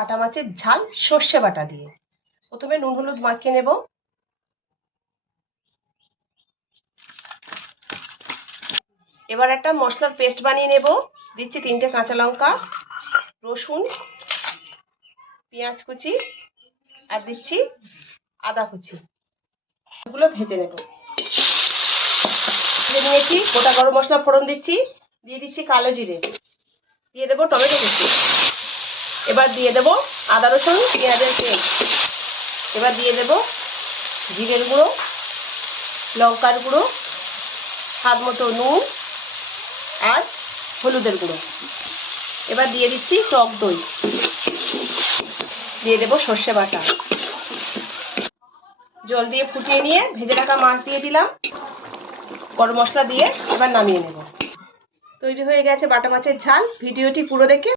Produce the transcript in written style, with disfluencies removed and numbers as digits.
বাটা মাছের ঝাল সর্ষে বাটা দিয়ে। প্রথমে নুন হলুদ মাখিয়ে নেব। এবার একটা মশলার পেস্ট বানিয়ে নেব। দিচ্ছি 3টে কাঁচা লঙ্কা, রসুন, পেঁয়াজ কুচি আর দিচ্ছি আদা কুচি। এগুলো ভেজে নেব। ভেজে নিয়েছি। গোটা গরম মশলা ফোড়ন দিচ্ছি, দিয়ে দিচ্ছি কালো জিরে, দিয়ে দেবো টমেটো কুচি। এবার দিয়ে দেবো আদা রসুন পেঁয়াজের পেস্ট। এবার দিয়ে দেবো জিরের গুঁড়ো, লঙ্কার গুঁড়ো, স্বাদ মতো নুন আর হলুদের গুঁড়ো। এবার দিয়ে দিচ্ছি টক দই, দিয়ে দেবো সর্ষে বাটা। জল দিয়ে ফুটিয়ে নিয়ে ভেজে রাখা মাছ দিয়ে দিলাম, গরম মশলা দিয়ে এবার নামিয়ে নেব। তৈরি হয়ে গেছে বাটা মাছের ঝাল। ভিডিওটি পুরো দেখে